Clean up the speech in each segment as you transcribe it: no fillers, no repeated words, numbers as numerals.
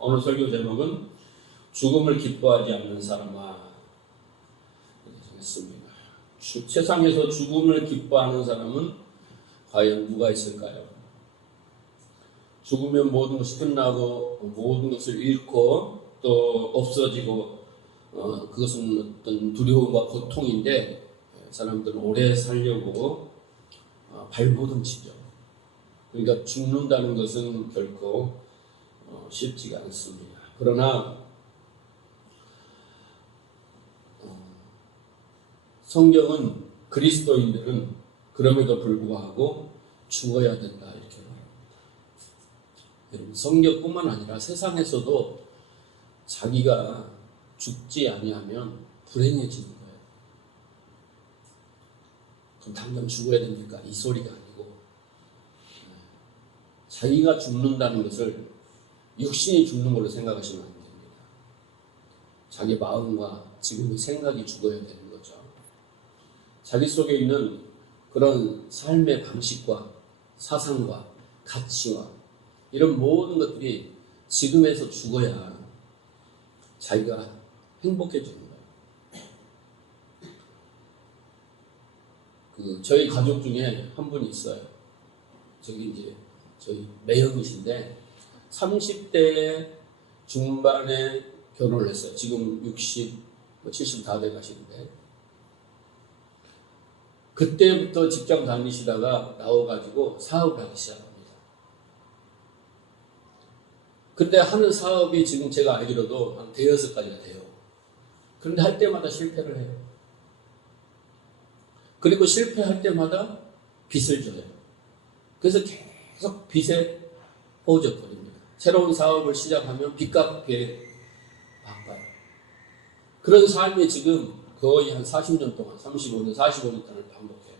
오늘 설교 제목은 죽음을 기뻐하지 않는 사람아 이렇게 정했습니다. 세상에서 죽음을 기뻐하는 사람은 과연 누가 있을까요? 죽으면 모든 것이 끝나고 모든 것을 잃고 또 없어지고 그것은 어떤 두려움과 고통인데 사람들은 오래 살려고 발버둥 치죠. 그러니까 죽는다는 것은 결코 쉽지가 않습니다. 그러나 성경은 그리스도인들은 그럼에도 불구하고 죽어야 된다 이렇게 말합니다. 여러분, 성경뿐만 아니라 세상에서도 자기가 죽지 아니하면 불행해지는 거예요. 그럼 당장 죽어야 됩니까? 이 소리가 아니고 자기가 죽는다는 것을 육신이 죽는 걸로 생각하시면 안 됩니다. 자기 마음과 지금의 생각이 죽어야 되는 거죠. 자기 속에 있는 그런 삶의 방식과 사상과 가치와 이런 모든 것들이 지금에서 죽어야 자기가 행복해지는 거예요. 저희 가족 중에 한 분이 있어요. 저희 매형이신데 30대 중반에 결혼을 했어요. 지금 60, 70 다 돼 가시는데 그때부터 직장 다니시다가 나와가지고 사업을 하기 시작합니다. 근데 하는 사업이 지금 제가 알기로도 한 대여섯 가지가 돼요. 그런데 할 때마다 실패를 해요. 그리고 실패할 때마다 빚을 져요. 그래서 계속 빚에 빠져버립니다. 새로운 사업을 시작하면 빚갚게 바빠요. 그런 삶이 지금 거의 한 40년 동안, 35년, 45년 동안 반복해요.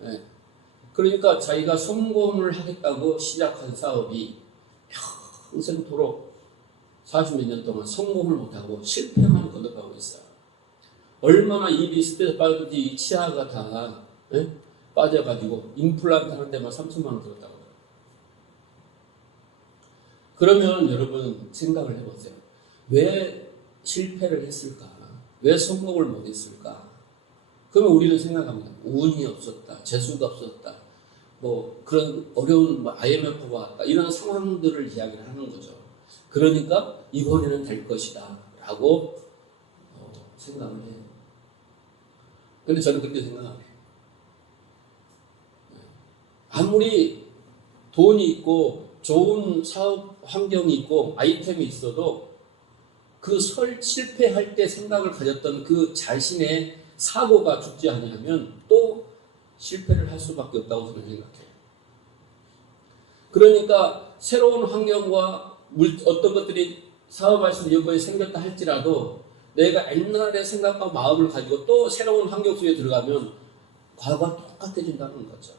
네. 그러니까 자기가 성공을 하겠다고 시작한 사업이 평생토록 40몇 년 동안 성공을 못하고 실패만 거듭하고 있어요. 얼마나 입이 스트레스 받든지 이 치아가 다 빠져가지고 임플란트 하는 데만 3천만 원 들었다고 해요. 그러면 여러분 생각을 해보세요. 왜 실패를 했을까? 왜 성공을 못했을까? 그러면 우리는 생각합니다. 운이 없었다, 재수가 없었다, 그런 어려운 IMF가 왔다, 이런 상황들을 이야기를 하는 거죠. 그러니까 이번에는 될 것이다 라고 생각을 해요. 근데 저는 그렇게 생각합니다. 아무리 돈이 있고 좋은 사업 환경이 있고 아이템이 있어도 그 실패할 때 생각을 가졌던 그 자신의 사고가 죽지 않으면 또 실패를 할 수밖에 없다고 저는 생각해요. 그러니까 새로운 환경과 어떤 것들이 사업할 수 있는 여건이 생겼다 할지라도 내가 옛날의 생각과 마음을 가지고 또 새로운 환경 속에 들어가면 과거가 똑같아진다는 거죠.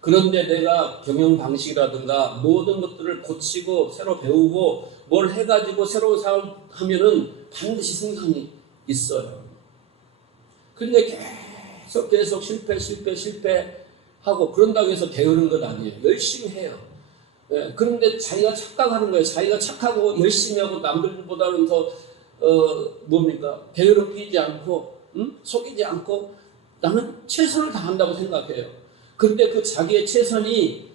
그런데 내가 경영 방식이라든가 모든 것들을 고치고 새로 배우고 뭘 해가지고 새로운 사업 하면은 반드시 승산이 있어요. 그런데 계속 실패하고 그런다고 해서 게으른 것 아니에요. 열심히 해요. 예, 그런데 자기가 착각하는 거예요. 자기가 착하고 열심히 하고 남들보다는 더 게으름 피지 않고 속이지 않고 나는 최선을 다한다고 생각해요. 그런데 그 자기의 최선이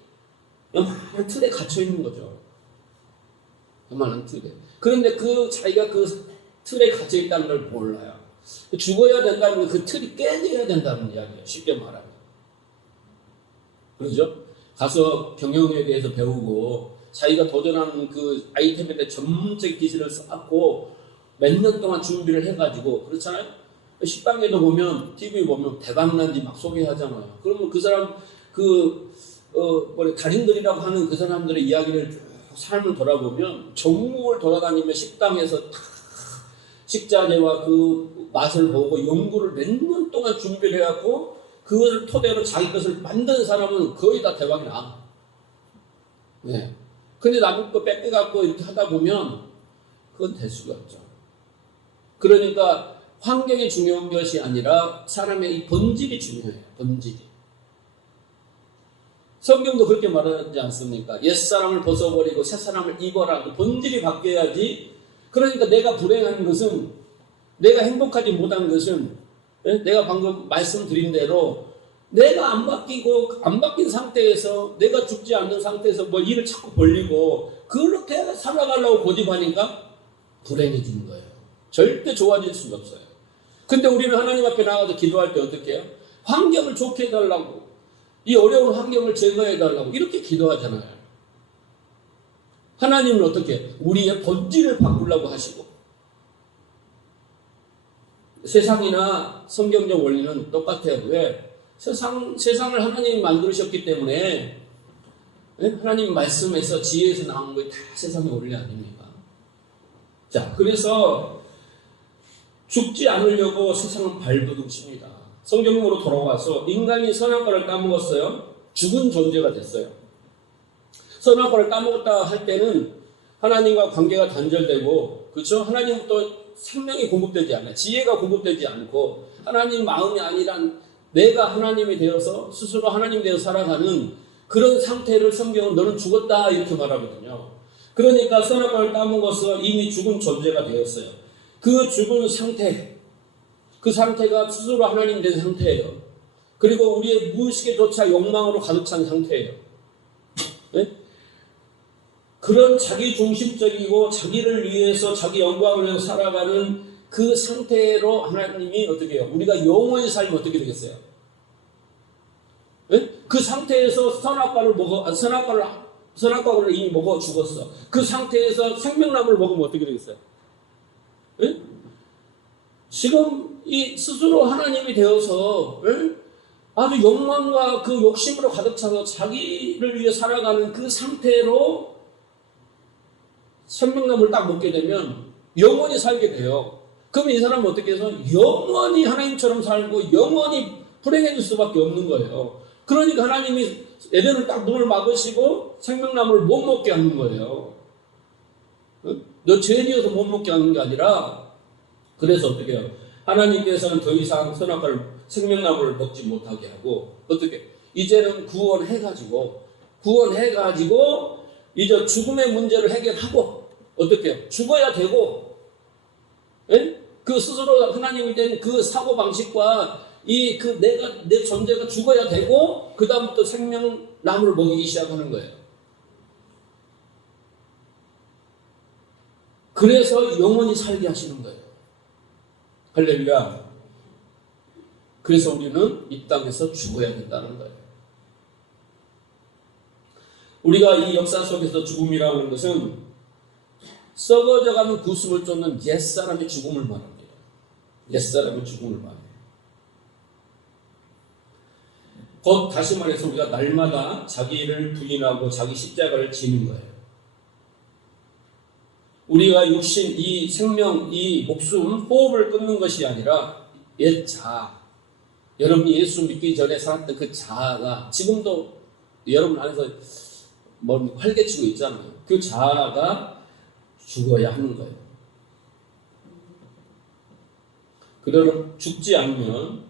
요만한 틀에 갇혀 있는 거죠. 요만한 틀에. 그런데 자기가 그 틀에 갇혀 있다는 걸 몰라요. 죽어야 된다는 건 그 틀이 깨져야 된다는 이야기예요. 쉽게 말하면. 그렇죠? 가서 경영에 대해서 배우고 자기가 도전하는 그 아이템에 대해 전문적 기술을 쌓고 몇 년 동안 준비를 해가지고 그렇잖아요? 식당에도 보면 TV 보면 대박난지 막 소개하잖아요. 그러면 그 사람 달인들이라고 하는 그 사람들의 이야기를 쭉 삶을 돌아보면 전국을 돌아다니며 식당에서 식자재와 그 맛을 보고 연구를 몇 년 동안 준비를 해갖고 그것을 토대로 자기 것을 만든 사람은 거의 다 대박이 나. 네. 근데 남의 거 뺏겨갖고 이렇게 하다 보면 그건 될 수가 없죠. 그러니까 환경이 중요한 것이 아니라 사람의 이 본질이 중요해요. 본질이. 성경도 그렇게 말하지 않습니까? 옛사람을 벗어버리고 새사람을 입어라. 본질이 바뀌어야지. 그러니까 내가 불행한 것은, 내가 행복하지 못한 것은, 내가 방금 말씀드린 대로 내가 안 바뀐 상태에서, 내가 죽지 않는 상태에서 뭐 일을 자꾸 벌리고 그렇게 살아가려고 고집하니까 불행해지는 거예요. 절대 좋아질 수가 없어요. 근데 우리는 하나님 앞에 나가서 기도할 때 어떻게 해요? 환경을 좋게 해달라고, 이 어려운 환경을 제거해달라고 이렇게 기도하잖아요. 하나님은 어떻게? 우리의 본질을 바꾸려고 하시고, 세상이나 성경적 원리는 똑같아요. 왜? 세상을 하나님이 만드셨기 때문에, 하나님 말씀에서 지혜에서 나온 게 다 세상의 원리 아닙니까? 자, 그래서 죽지 않으려고 세상은 발버둥 칩니다. 성경으로 돌아와서 인간이 선악과를 따먹었어요. 죽은 존재가 됐어요. 선악과를 따먹었다 할 때는 하나님과 관계가 단절되고, 그렇죠? 하나님부터 생명이 공급되지 않아요. 지혜가 공급되지 않고, 하나님 마음이 아니란 내가 하나님이 되어서 스스로 하나님 되어 살아가는 그런 상태를 성경은 너는 죽었다 이렇게 말하거든요. 그러니까 선악과를 따먹어서 이미 죽은 존재가 되었어요. 그 죽은 상태, 그 상태가 스스로 하나님 된 상태예요. 그리고 우리의 무의식에조차 욕망으로 가득 찬 상태예요. 네? 그런 자기 중심적이고 자기를 위해서 자기 영광을 위해서 살아가는 그 상태로 하나님이 어떻게 해요? 우리가 영원히 살면 어떻게 되겠어요? 네? 그 상태에서 선악과를 이미 먹어 죽었어. 그 상태에서 생명나무를 먹으면 어떻게 되겠어요? 네? 지금 이 스스로 하나님이 되어서 아주 욕망과 그 욕심으로 가득 차서 자기를 위해 살아가는 그 상태로 생명나무를 딱 먹게 되면 영원히 살게 돼요. 그럼 이 사람은 어떻게 해서 영원히 하나님처럼 살고 영원히 불행해질 수밖에 없는 거예요. 그러니까 하나님이 에덴을 딱 문을 막으시고 생명나무를 못 먹게 하는 거예요. 너 죄인이어서 못 먹게 하는 게 아니라, 그래서 어떻게 해요? 하나님께서는 더 이상 선악과를, 생명나무를 먹지 못하게 하고, 어떻게? 이제는 구원해가지고 이제 죽음의 문제를 해결하고, 어떻게 해요? 죽어야 되고, 그 스스로 하나님이 된 그 사고방식과 내 존재가 죽어야 되고, 그 다음부터 생명나무를 먹이기 시작하는 거예요. 그래서 영원히 살게 하시는 거예요. 할렐루야. 그래서 우리는 이 땅에서 죽어야 된다는 거예요. 우리가 이 역사 속에서 죽음이라는 것은 썩어져가는 구습을 쫓는 옛사람의 죽음을 말합니다. 옛사람의 죽음을 말해요. 곧 다시 말해서 우리가 날마다 자기를 부인하고 자기 십자가를 지는 거예요. 우리가 육신, 이 생명, 이 목숨, 호흡을 끊는 것이 아니라 옛 자아, 여러분이 예수 믿기 전에 살았던 그 자아가 지금도 여러분 안에서 활개치고 있잖아요. 그 자아가 죽어야 하는 거예요. 그러나 죽지 않으면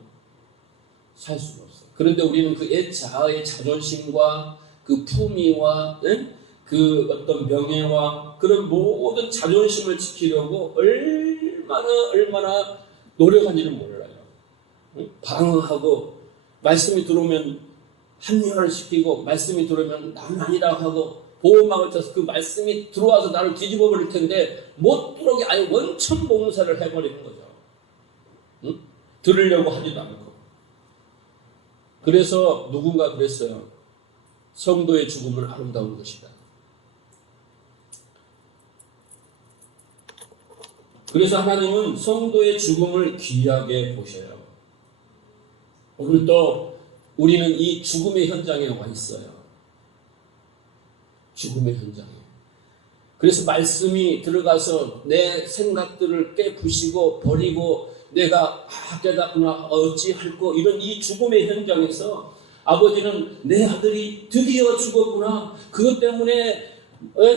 살 수가 없어요. 그런데 우리는 그 옛 자아의 자존심과 그 품위와 그 어떤 명예와 그런 모든 자존심을 지키려고 얼마나 노력한지는 몰라요. 방어하고, 말씀이 들어오면 합리화를 시키고, 말씀이 들어오면 난 아니라고 하고, 보호막을 쳐서 그 말씀이 들어와서 나를 뒤집어 버릴 텐데 못 들어오게 아예 원천봉사를 해버리는 거죠. 들으려고 하지도 않고. 그래서 누군가 그랬어요. 성도의 죽음은 아름다운 것이다. 그래서 하나님은 성도의 죽음을 귀하게 보셔요. 오늘도 우리는 이 죽음의 현장에 와 있어요. 죽음의 현장에. 그래서 말씀이 들어가서 내 생각들을 깨부시고 버리고 내가 깨닫구나 어찌할 거 이런 이 죽음의 현장에서 아버지는 내 아들이 드디어 죽었구나. 그것 때문에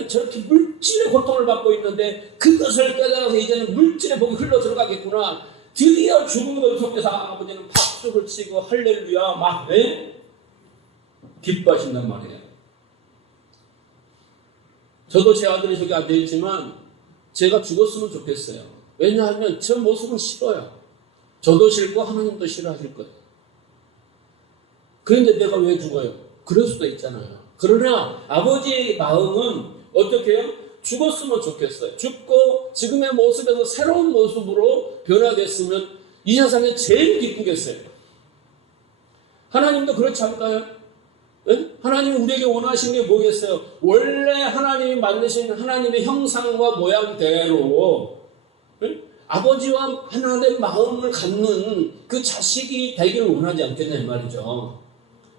저렇게 물질의 고통을 받고 있는데 그것을 깨달아서 이제는 물질의 복이 흘러 들어가겠구나. 드디어 죽은 걸 통해서 아버지는 박수를 치고 할렐루야 막 기뻐하신단 말이에요. 저도 제 아들이 저기 안 되어 있지만 제가 죽었으면 좋겠어요. 왜냐하면 저 모습은 싫어요. 저도 싫고 하나님도 싫어하실 거예요. 그런데 내가 왜 죽어요? 그럴 수도 있잖아요. 그러나 아버지의 마음은 어떻게 해요? 죽었으면 좋겠어요. 죽고 지금의 모습에서 새로운 모습으로 변화됐으면 이 세상에 제일 기쁘겠어요. 하나님도 그렇지 않을까요? 네? 하나님이 우리에게 원하신 게 뭐겠어요? 원래 하나님이 만드신 하나님의 형상과 모양대로 네? 아버지와 하나님의 마음을 갖는 그 자식이 되기를 원하지 않겠냐 이 말이죠.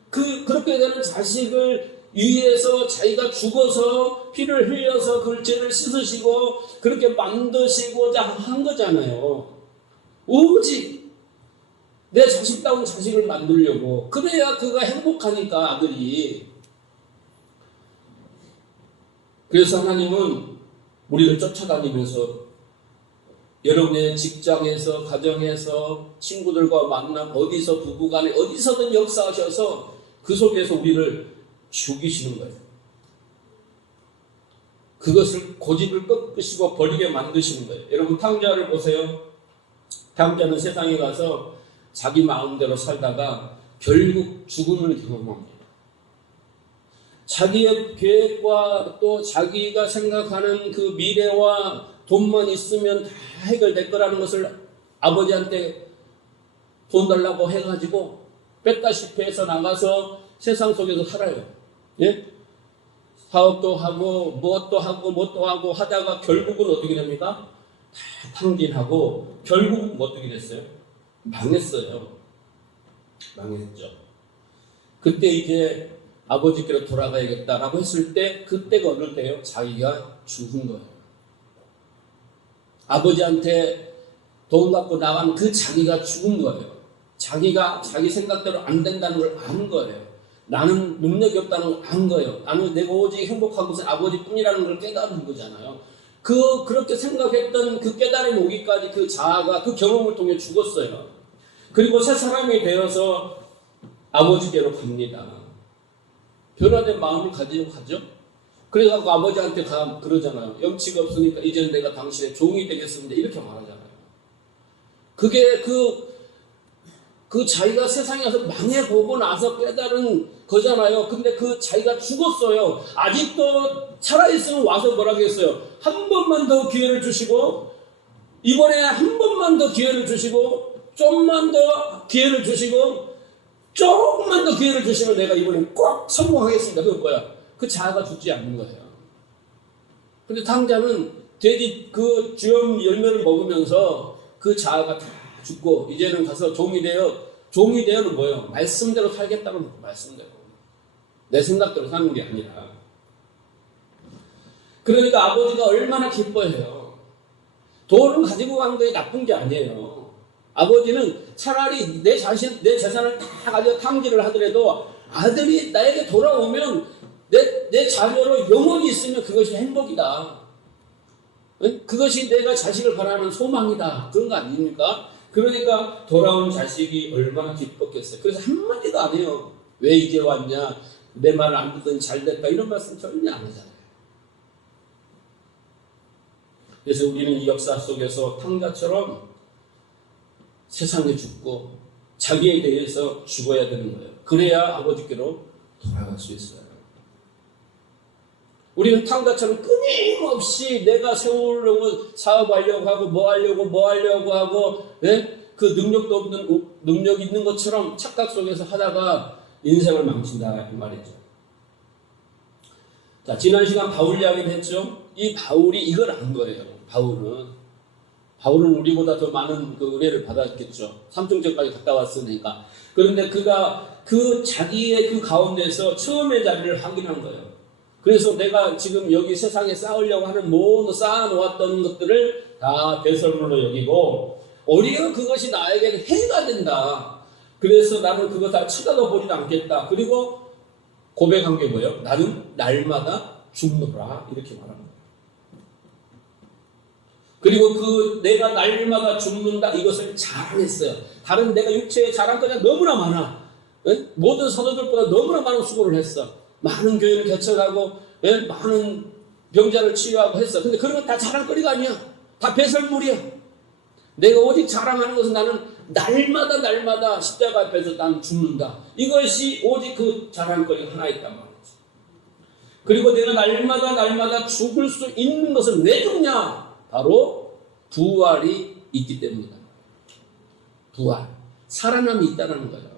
그렇게 되는 자식을 위해서 자기가 죽어서 피를 흘려서 그 죄를 씻으시고 그렇게 만드시고자 한 거잖아요. 오직 내 자식다운 자식을 만들려고. 그래야 그가 행복하니까 아들이. 그래서 하나님은 우리를 쫓아다니면서 여러분의 직장에서 가정에서 친구들과 만남 어디서 부부간에 어디서든 역사하셔서 그 속에서 우리를 죽이시는 거예요. 그것을 고집을 꺾으시고 버리게 만드시는 거예요. 여러분 탕자를 보세요. 탕자는 세상에 가서 자기 마음대로 살다가 결국 죽음을 경험합니다. 자기의 계획과 또 자기가 생각하는 그 미래와 돈만 있으면 다 해결될 거라는 것을 아버지한테 돈 달라고 해가지고 뺐다시피 해서 나가서 세상 속에서 살아요. 예? 사업도 하고 뭣도 하고 하다가 결국은 어떻게 됩니까? 다 탕진하고 결국은 어떻게 됐어요? 망했어요. 망했죠. 그때 이제 아버지께로 돌아가야겠다라고 했을 때 그때가 어느 때예요? 자기가 죽은 거예요. 아버지한테 돈 갖고 나간 그 자기가 죽은 거예요. 자기가 자기 생각대로 안 된다는 걸 안 거예요. 나는 능력이 없다는 걸 안 거예요. 나는 내가 오직 행복한 것은 아버지뿐이라는 걸 깨달은 거잖아요. 그렇게 생각했던 그 깨달음 오기까지 그 자아가 그 경험을 통해 죽었어요. 그리고 새 사람이 되어서 아버지께로 갑니다. 변화된 마음을 가지고 가죠. 그래갖고 아버지한테 그러잖아요. 염치가 없으니까 이제는 내가 당신의 종이 되겠습니다. 이렇게 말하잖아요. 그게 그 자기가 세상에 와서 망해보고 나서 깨달은 거잖아요. 근데 그 자기가 죽었어요. 아직도 살아있으면 와서 뭐라고 했어요? 한 번만 더 기회를 주시고, 이번에 한 번만 더 기회를 주시고, 좀만 더 기회를 주시고, 조금만 더 기회를 주시면 내가 이번엔 꼭 성공하겠습니다. 그럴 거야. 그 자아가 죽지 않는 거예요. 근데 탕자는 돼지 그 주염 열매를 먹으면서 그 자아가 다 죽고 이제는 가서 종이 되어는 뭐예요? 말씀대로 살겠다는 말씀대로. 내 생각대로 사는 게 아니라. 그러니까 아버지가 얼마나 기뻐해요. 돈을 가지고 간 게 나쁜 게 아니에요. 아버지는 차라리 내 재산을 다 가지고 탕진을 하더라도 아들이 나에게 돌아오면 내 자녀로 영원히 있으면 그것이 행복이다. 그것이 내가 자식을 바라는 소망이다. 그런 거 아닙니까? 그러니까 돌아온 자식이 얼마나 기뻤겠어요. 그래서 한마디도 안 해요. 왜 이제 왔냐? 내 말을 안 듣더니 잘됐다. 이런 말씀 전혀 안 하잖아요. 그래서 우리는 이 역사 속에서 탕자처럼 세상에 죽고 자기에 대해서 죽어야 되는 거예요. 그래야 아버지께로 돌아갈 수 있어요. 우리는 탕자처럼 끊임없이 내가 세우려고 사업하려고 하고 뭐 하려고 하고 네? 그 능력도 없는 능력 있는 것처럼 착각 속에서 하다가 인생을 망친다 이 말이죠. 자, 지난 시간 바울 이야기를 했죠. 이 바울이 이걸 안 거예요. 바울은 우리보다 더 많은 그 은혜를 받았겠죠. 삼층전까지 갔다 왔으니까. 그런데 그가 그 자기의 그 가운데서 처음의 자리를 확인한 거예요. 그래서 내가 지금 여기 세상에 쌓으려고 하는 모든 쌓아놓았던 것들을 다 배설물로 여기고 오히려 그것이 나에게는 해가 된다. 그래서 나는 그것 다 쳐다도 보지도 않겠다. 그리고 고백한 게 뭐예요? 나는 날마다 죽노라. 이렇게 말합니다. 그리고 그 내가 날마다 죽는다 이것을 자랑했어요. 다른 내가 육체의 자랑거리가 너무나 많아. 모든 사도들보다 너무나 많은 수고를 했어. 많은 교회를 개척하고 많은 병자를 치유하고 했어. 근데 그런 건 다 자랑거리가 아니야. 다 배설물이야. 내가 오직 자랑하는 것은 나는 날마다 십자가 앞에서 난 죽는다. 이것이 오직 그 자랑거리가 하나 있단 말이지. 그리고 내가 날마다 죽을 수 있는 것은 왜 죽냐? 바로 부활이 있기 때문이다. 부활. 살아남이 있다는 거예요.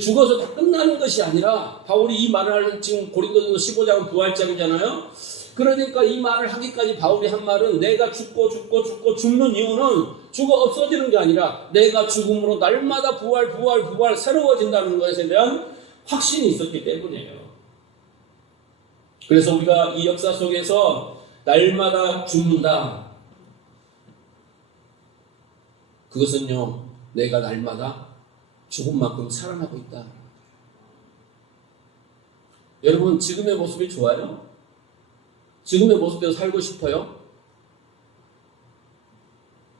죽어서 다 끝나는 것이 아니라 바울이 이 말을 하는 지금 고린도전서 15장은 부활장이잖아요. 그러니까 이 말을 하기까지 바울이 한 말은 내가 죽고 죽는 이유는 죽어 없어지는 게 아니라 내가 죽음으로 날마다 부활 새로워진다는 것에 대한 확신이 있었기 때문이에요. 그래서 우리가 이 역사 속에서 날마다 죽는다. 그것은요, 내가 날마다 죽은 만큼 살아나고 있다. 여러분, 지금의 모습이 좋아요? 지금의 모습대로 살고 싶어요?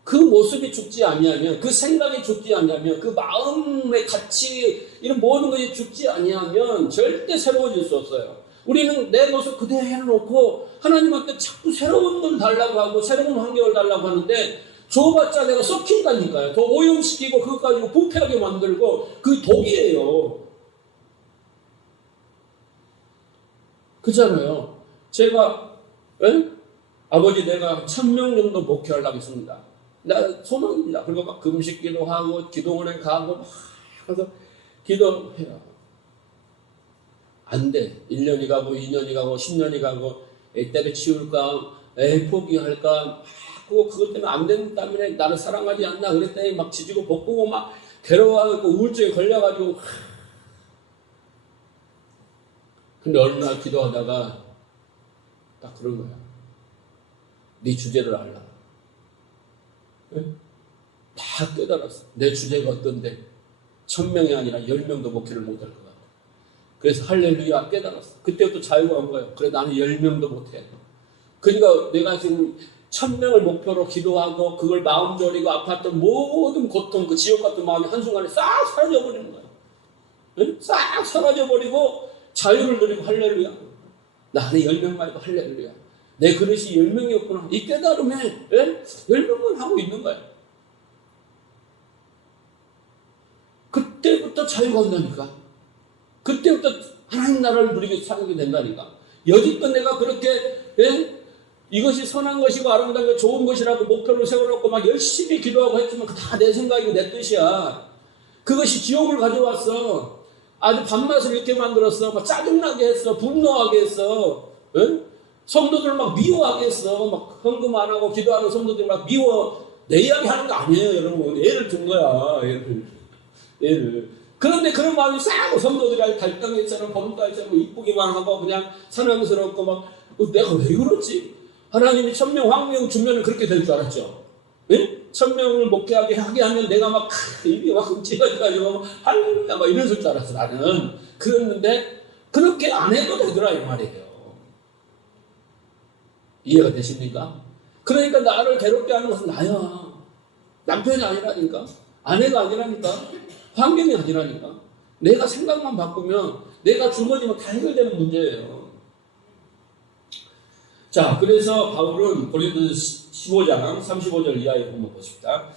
그 모습이 죽지 아니하면, 그 생각이 죽지 아니하면, 그 마음의 가치, 이런 모든 것이 죽지 아니하면 절대 새로워질 수 없어요. 우리는 내 모습 그대로 해놓고 하나님한테 자꾸 새로운 걸 달라고 하고 새로운 환경을 달라고 하는데 줘봤자 내가 썩힌다니까요. 더 오염시키고 그것 가지고 부패하게 만들고 그게 독이에요. 그렇잖아요. 제가 아버지 내가 1000명 정도 목회하려고 했습니다. 나 소망입니다. 그리고 막 금식 기도하고 기도원에 가고 막 가서 기도해요. 안 돼. 1년이 가고 2년이 가고 10년이 가고 때려 치울까 포기할까 그것 때문에 안 되는 때문에 나를 사랑하지 않나 그랬더니 막 지지고 볶고 막 괴로워하고 우울증에 걸려가지고 근데 어느 날 기도하다가 딱 그런 거야. 네 주제를 알라. 다 깨달았어. 내 주제가 어떤데 1000명이 아니라 10명도 목회를 못할 것 같아. 그래서 할렐루야 깨달았어. 그때부터 자유가 온 거예요. 그래 나는 10명도 못해. 그러니까 내가 지금 1000명을 목표로 기도하고 그걸 마음 졸이고 아팠던 모든 고통 그 지옥 같은 마음이 한순간에 싹 사라져버리는 거예요. 싹 사라져버리고 자유를 누리고 할렐루야. 나는 10명 말고 할렐루야. 내 그릇이 10명이었구나. 이 깨달음에 10명만 하고 있는 거예요. 그때부터 자유가 온다니까. 그때부터 하나님 나라를 누리게 살게 된다니까. 여지껏 내가 그렇게 이것이 선한 것이고 아름다운 것 좋은 것이라고 목표를 세워놓고 막 열심히 기도하고 했지만 다 내 생각이고 내 뜻이야. 그것이 지옥을 가져왔어. 아주 밥맛을 이렇게 만들었어. 막 짜증나게 했어. 분노하게 했어. 성도들 막 미워하게 했어. 막 헌금 안 하고 기도하는 성도들 막 미워. 내 이야기 하는 거 아니에요, 여러분. 예를 든 거야. 예를. 그런데 그런 마음이 싸고 성도들이 아주 달덩이처럼 보름달처럼 이쁘기만 하고 그냥 사랑스럽고 막 내가 왜 그렇지? 하나님이 1000명 황명 주면은 그렇게 될 줄 알았죠. 1000명을 목회하게 하면 내가 막 입이 막 움찔해가지고 할렐루야 막 이랬을 줄 알았어 나는. 그랬는데 그렇게 안 해도 되더라 이 말이에요. 이해가 되십니까? 그러니까 나를 괴롭게 하는 것은 나야. 남편이 아니라니까. 아내가 아니라니까. 환경이 아니라니까. 내가 생각만 바꾸면 내가 죽어지면 다 해결되는 문제예요. 자, 그래서 바울은 고린도서 15장 35절 이하에 보면 보십시다.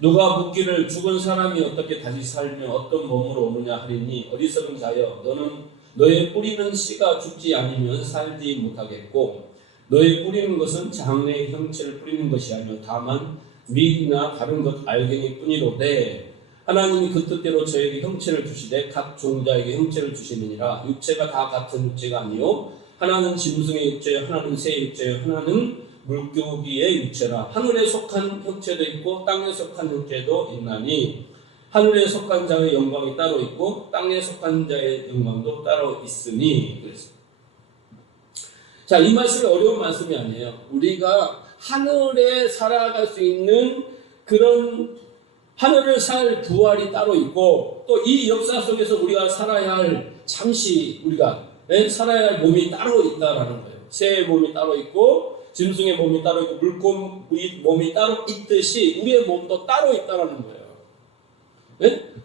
누가 묻기를 죽은 사람이 어떻게 다시 살며 어떤 몸으로 오느냐 하리니 어리석은 자여 너는 너의 뿌리는 씨가 죽지 않으면 살지 못하겠고 너의 뿌리는 것은 장래의 형체를 뿌리는 것이 아니요 다만 밀이나 다른 것 알갱이 뿐이로되 하나님이 그 뜻대로 저에게 형체를 주시되 각 종자에게 형체를 주시느니라. 육체가 다 같은 육체가 아니요 하나는 짐승의 육체요 하나는 새의 육체요 하나는 물고기의 육체라. 하늘에 속한 형체도 있고 땅에 속한 형체도 있나니 하늘에 속한 자의 영광이 따로 있고 땅에 속한 자의 영광도 따로 있으니. 그래서 자, 이 말씀이 어려운 말씀이 아니에요. 우리가 하늘에 살아갈 수 있는 그런 하늘을 살 부활이 따로 있고 또 이 역사 속에서 우리가 살아야 할 잠시 우리가 살아야 할 몸이 따로 있다라는 거예요. 새의 몸이 따로 있고 짐승의 몸이 따로 있고 물고기 몸이 따로 있듯이 우리의 몸도 따로 있다라는 거예요.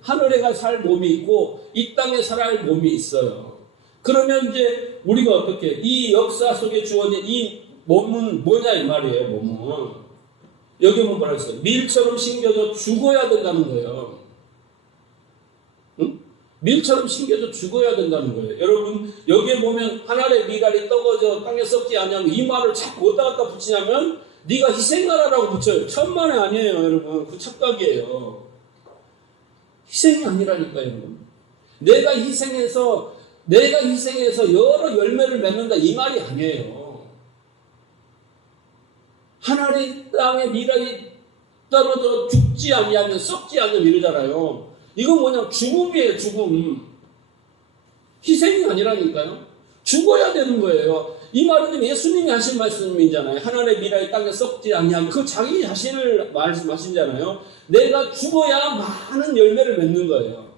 하늘에 살 몸이 있고 이 땅에 살아야 몸이 있어요. 그러면 이제 우리가 어떻게 이 역사 속에 주어진 이 몸은 뭐냐 이 말이에요. 몸은 여기 보면 뭐라 했어요? 밀처럼 심겨져 죽어야 된다는 거예요. 응? 밀처럼 심겨져 죽어야 된다는 거예요. 여러분 여기에 보면 하늘의 밀알이 떡어져 땅에 썩지 않냐면 이 말을 자꾸 어디다 갖다 붙이냐면 네가 희생하라라고 붙여요. 천만에 아니에요, 여러분. 그 착각이에요. 희생이 아니라니까요, 여러분. 내가 희생해서 여러 열매를 맺는다 이 말이 아니에요. 하나님 땅에 미랄이 떨어져 죽지 않냐면 썩지 않냐면 이러잖아요. 이건 뭐냐면 죽음이에요, 죽음. 희생이 아니라니까요. 죽어야 되는 거예요. 이 말은 예수님이 하신 말씀이잖아요. 하나님의 미랄이 땅에 썩지 않냐면 그 자기 자신을 말씀하신잖아요. 내가 죽어야 많은 열매를 맺는 거예요.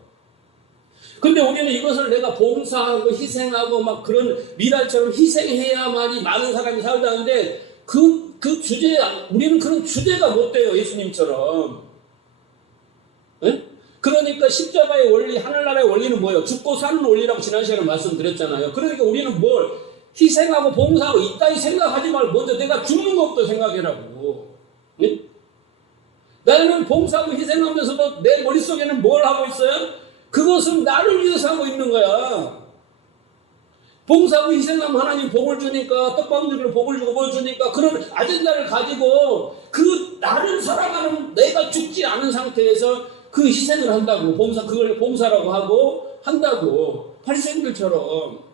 근데 우리는 이것을 내가 봉사하고 희생하고 막 그런 미랄처럼 희생해야만이 많은 사람이 살다는데 그 주제, 우리는 그런 주제가 못 돼요. 예수님처럼. 네? 그러니까 십자가의 원리, 하늘나라의 원리는 뭐예요? 죽고 사는 원리라고 지난 시간에 말씀드렸잖아요. 그러니까 우리는 뭘 희생하고 봉사하고 이따위 생각하지 말고 먼저 내가 죽는 것부터 생각해라고. 네? 나는 봉사하고 희생하면서도 내 머릿속에는 뭘 하고 있어요? 그것은 나를 위해서 하고 있는 거야. 봉사하고 희생하면 하나님 복을 주니까 떡방들을 복을 주고 뭘 주니까 그런 아젠다를 가지고 그 나를 살아가는 내가 죽지 않은 상태에서 그 희생을 한다고 그걸 봉사라고 하고 한다고 바리새인들처럼.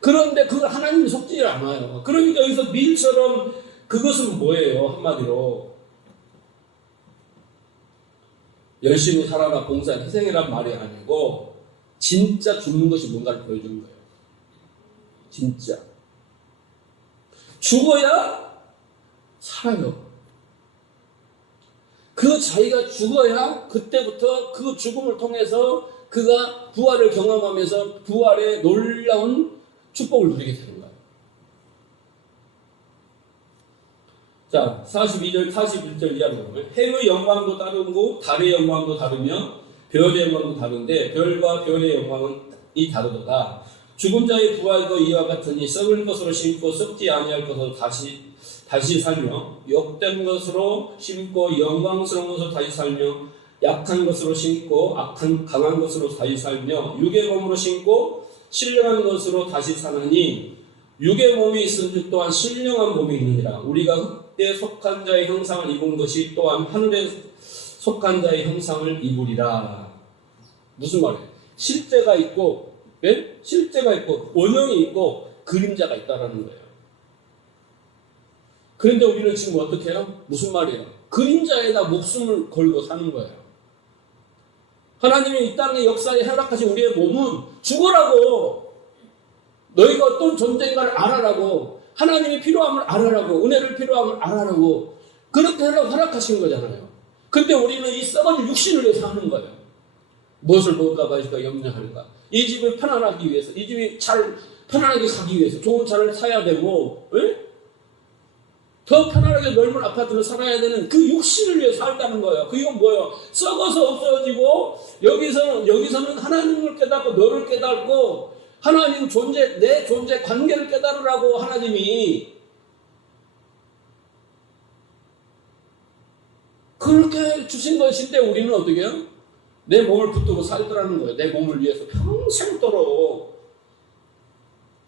그런데 그걸 하나님이 속지 않아요. 그러니까 여기서 밀처럼 그것은 뭐예요? 한마디로 열심히 살아라 봉사 희생이란 말이 아니고 진짜 죽는 것이 뭔가를 보여주는 거예요. 진짜 죽어야 살아요. 그 자기가 죽어야 그때부터 그 죽음을 통해서 그가 부활을 경험하면서 부활의 놀라운 축복을 누리게 되는 거예요. 자, 42절, 41절 이하로 보면 해의 영광도 다르고 달의 영광도 다르며 별의 영광도 다른데 별과 별의 영광은 이 다르도다. 죽은 자의 부활도 이와 같으니 썩을 것으로 심고 썩지 아니할 것으로 다시 살며 욕된 것으로 심고 영광스러운 것으로 다시 살며 약한 것으로 심고 강한 것으로 다시 살며 육의 몸으로 심고 신령한 것으로 다시 사느니 육의 몸이 있은즉 또한 신령한 몸이 있느니라. 우리가 흑대에 속한 자의 형상을 입은 것이 또한 하늘에 속한 자의 형상을 입으리라. 무슨 말이에요? 실제가 있고 네? 실제가 있고 원형이 있고 그림자가 있다라는 거예요. 그런데 우리는 지금 어떻게 해요? 무슨 말이에요? 그림자에다 목숨을 걸고 사는 거예요. 하나님이 이 땅의 역사에 허락하신 우리의 몸은 죽으라고, 너희가 어떤 존재인가를 알아라고, 하나님이 필요함을 알아라고, 은혜를 필요함을 알아라고 그렇게 하라고 허락하신 거잖아요. 근데 우리는 이 썩은 육신을 위해서 하는 거예요. 무엇을 먹을까 마실까 염려할까, 이 집을 편안하기 위해서, 이 집이 잘 편안하게 가기 위해서 좋은 차를 사야 되고, 에? 더 편안하게 넓은 아파트를 살아야 되는 그 육신을 위해 살다는 거예요. 그건 뭐예요? 썩어서 없어지고 여기서는 하나님을 깨닫고 너를 깨닫고 하나님 존재, 내 존재 관계를 깨달으라고 하나님이 그렇게 주신 것인데 우리는 어떻게 해요? 내 몸을 붙들고 살더라는 거예요. 내 몸을 위해서 평생도록.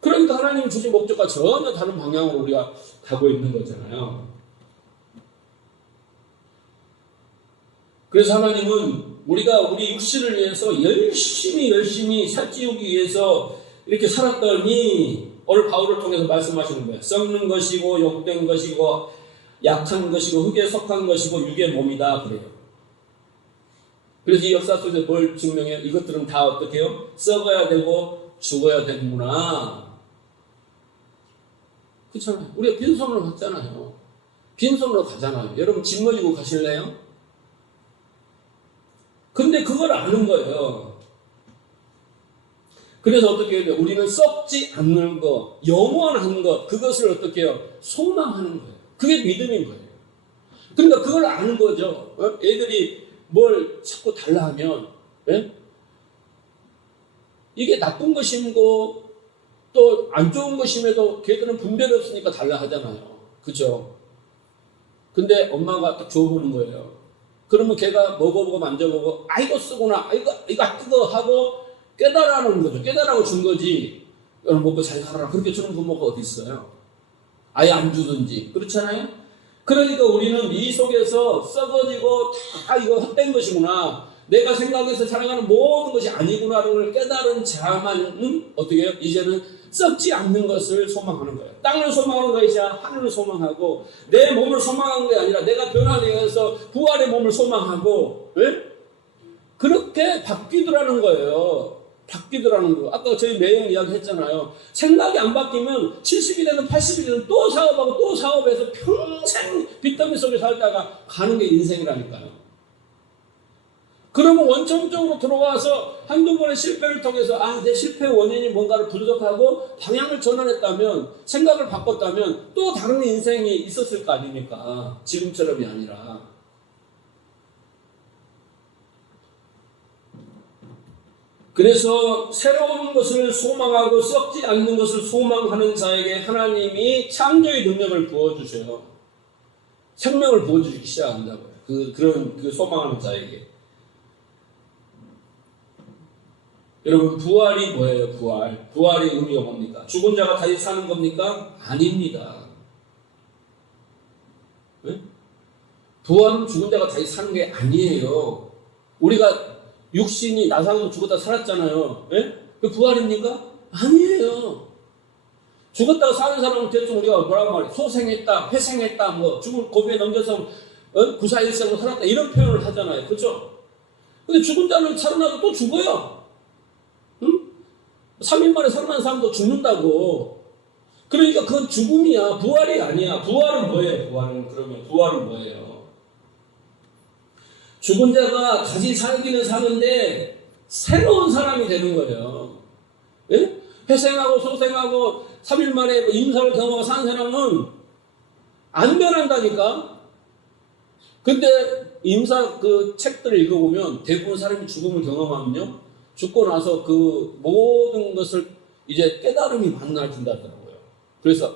그러니까 하나님 주신 목적과 전혀 다른 방향으로 우리가 가고 있는 거잖아요. 그래서 하나님은 우리가 우리 육신을 위해서 열심히 살찌우기 위해서 이렇게 살았더니 오늘 바울을 통해서 말씀하시는 거예요. 썩는 것이고 욕된 것이고 약한 것이고 흙에 속한 것이고 육의 몸이다 그래요. 그래서 이 역사 속에서 뭘 증명해요? 이것들은 다 어떻게 해요? 썩어야 되고 죽어야 되는구나. 그렇잖아요. 우리가 빈손으로 갔잖아요. 빈손으로 가잖아요. 여러분 짊어지고 가실래요? 근데 그걸 아는 거예요. 그래서 어떻게 해요? 우리는 썩지 않는 것, 영원한 것, 그것을 어떻게 해요? 소망하는 거예요. 그게 믿음인 거예요. 그러니까 그걸 아는 거죠. 애들이 뭘 자꾸 달라 하면 예? 이게 나쁜 것임고 또 안 좋은 것임에도 걔들은 분별이 없으니까 달라 하잖아요. 그죠? 근데 엄마가 딱 줘보는 거예요. 그러면 걔가 먹어보고 만져보고 아 이거 쓰구나, 아, 이거 뜨거 하고 깨달아는 거죠. 깨달아고 준 거지. 여러분 먹고 잘 살아라 그렇게 주는 부모가 어디 있어요? 아예 안 주든지. 그렇잖아요? 그러니까 우리는 이 속에서 썩어지고 다 이거 헛된 것이구나, 내가 생각해서 살아가는 모든 것이 아니구나라는 걸 깨달은 자만은 어떻게 해요? 이제는 썩지 않는 것을 소망하는 거예요. 땅을 소망하는 것이 아니라 하늘을 소망하고, 내 몸을 소망하는 게 아니라 내가 변화되기 위해서 부활의 몸을 소망하고, 예? 그렇게 바뀌더라는 거예요. 바뀌더라는 거. 아까 저희 매형 이야기 했잖아요. 생각이 안 바뀌면 70이 되든 80이 되든 또 사업하고 또 사업해서 평생 빚더미 속에 살다가 가는 게 인생이라니까요. 그러면 원천적으로 들어와서 한두 번의 실패를 통해서 내 실패의 원인이 뭔가를 분석하고 방향을 전환했다면, 생각을 바꿨다면 또 다른 인생이 있었을 거 아닙니까? 지금처럼이 아니라. 그래서 새로운 것을 소망하고 썩지 않는 것을 소망하는 자에게 하나님이 창조의 능력을 부어주셔요. 생명을 부어주기 시작한다고요. 그런 소망하는 자에게. 여러분, 부활이 뭐예요? 부활의 의미가 뭡니까? 죽은 자가 다시 사는 겁니까? 아닙니다. 네? 부활은 죽은 자가 다시 사는 게 아니에요. 우리가 육신이 나사로 죽었다 살았잖아요. 네? 그 부활입니까? 아니에요. 죽었다가 사는 사람은 대충 우리가 뭐라고 말해? 소생했다, 회생했다, 뭐 죽을 고비에 넘겨서 구사일생으로 살았다 이런 표현을 하잖아요. 그렇죠? 근데 죽은 자는 살아나도 또 죽어요. 3일 만에 살아난 사람도 죽는다고. 그러니까 그건 죽음이야. 부활이 아니야. 부활은 뭐예요? 부활은 뭐예요? 죽은 자가 다시 살기는 사는데 새로운 사람이 되는 거예요. 예? 회생하고 소생하고 3일 만에 임사를 경험하고 사는 사람은 안 변한다니까. 근데 임사 그 책들을 읽어보면 대부분 사람이 죽음을 경험하면요, 죽고 나서 그 모든 것을 이제 깨달음이 만나준다더라고요. 그래서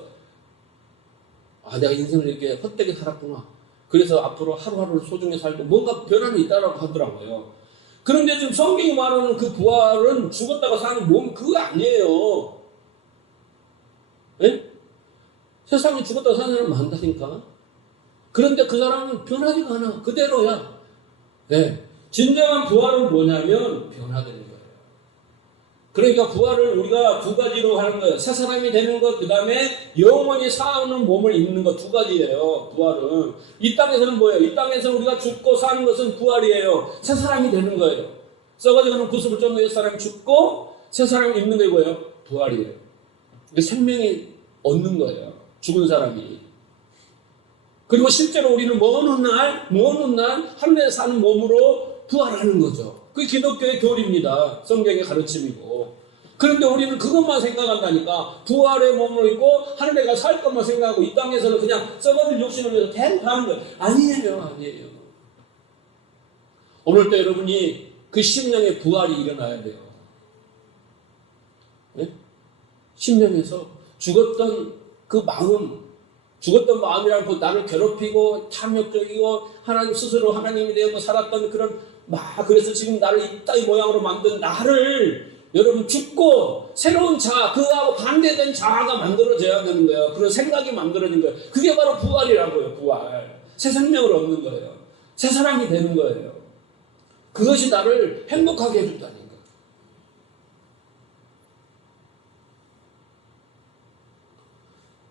내가 인생을 이렇게 헛되게 살았구나. 그래서 앞으로 하루하루를 소중히 살고 뭔가 변함이 있다라고 하더라고요. 그런데 지금 성경이 말하는 그 부활은 죽었다가 사는 몸 그거 아니에요. 예? 세상에 죽었다가 사는 사람 많다니까. 그런데 그 사람은 변하지가 않아. 그대로야. 예. 진정한 부활은 뭐냐면 변화되는 거예요. 그러니까 부활을 우리가 두 가지로 하는 거예요. 새 사람이 되는 것, 그 다음에 영원히 사는 몸을 입는 것, 두 가지예요. 부활은. 이 땅에서는 뭐예요? 이 땅에서 우리가 죽고 사는 것은 부활이에요. 새 사람이 되는 거예요. 썩어지고는 구습을 쫓는 옛 사람이 죽고 새 사람을 입는 게 뭐예요? 부활이에요. 생명이 얻는 거예요. 죽은 사람이. 그리고 실제로 우리는 먼 훗날 하늘에 사는 몸으로 부활하는 거죠. 그게 기독교의 교리입니다. 성경의 가르침이고. 그런데 우리는 그것만 생각한다니까. 부활의 몸을 입고 하늘에 가 살 것만 생각하고 이 땅에서는 그냥 썩어질 욕심을 위해서 계속 하는 거예요. 아니에요. 오늘도 여러분이 그 심령의 부활이 일어나야 돼요. 네? 심령에서 죽었던 그 마음, 죽었던 마음이라고 나를 괴롭히고 탐욕적이고 하나님 스스로 하나님이 되고 살았던 그런 그래서 지금 나를 이 땅의 모양으로 만든 나를 여러분 죽고 새로운 자아, 그하고 반대된 자아가 만들어져야 되는 거예요. 그런 생각이 만들어진 거예요. 그게 바로 부활이라고요. 부활. 새 생명을 얻는 거예요. 새 사람이 되는 거예요. 그것이 나를 행복하게 해준다는 거예요.